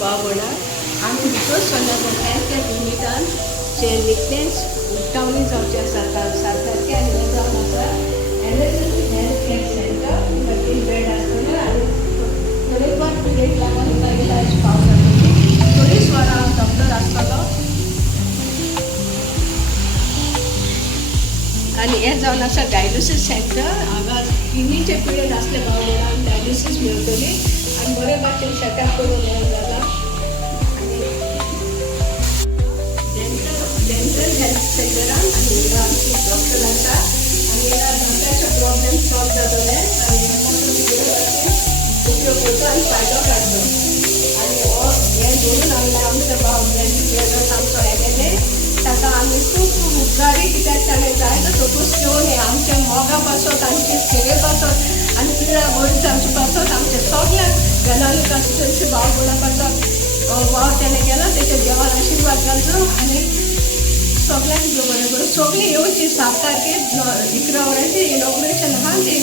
भाव भयणां आमी भितर सल्ला हेल्थ कॅर युनिटान जे निकनेम्स उक्तावणी जावचे आसा सारके आनी जावन आसा एनएसएस हेल्थ कॅर सेंटर 13 बेड आसतले आनी तरेकवार पिरियड लागून तुका इलाज पावता थोडी स्वरा डॉक्टर आसतलो आनी हें जावन आसा डायलिसीस सेंटर हांगा किडनीचे पिरियड आसले भावनेरान डायलिसीस मेळटली आनी बरे भाशेन सेटअप करून हें जाला आनी डेंटल हेल्थ सेंटरान आनी हिंगा आमची डॉक्टर आसा आनी हिंगा दांताचे प्रॉब्लेम सॉल्व जातले आनी बरे भाशेन उपयोग करता आनी फायदो काडटो आनी हें धरून हांवें आमचो भाव ब्रँड आमचो एम.एल.ए. ताका आमी खूब उपकारी कित्याक ताणें जाय तो सपोज घेवन हे आमचे मोगा पासत आमचे सेवे पासत आनी पिळा बरी जावचे पासत आमचे सगळ्यांक वेलाली कास्टचे भाव बोला पासत भाव तेणें केला तेच्या देवान आशिर्वाद घालचो आनी सगळ्यांक बरें करून सगळीं येवची 7 तारखेक 11 वरांचेर इनॉग्रेशन आहा ते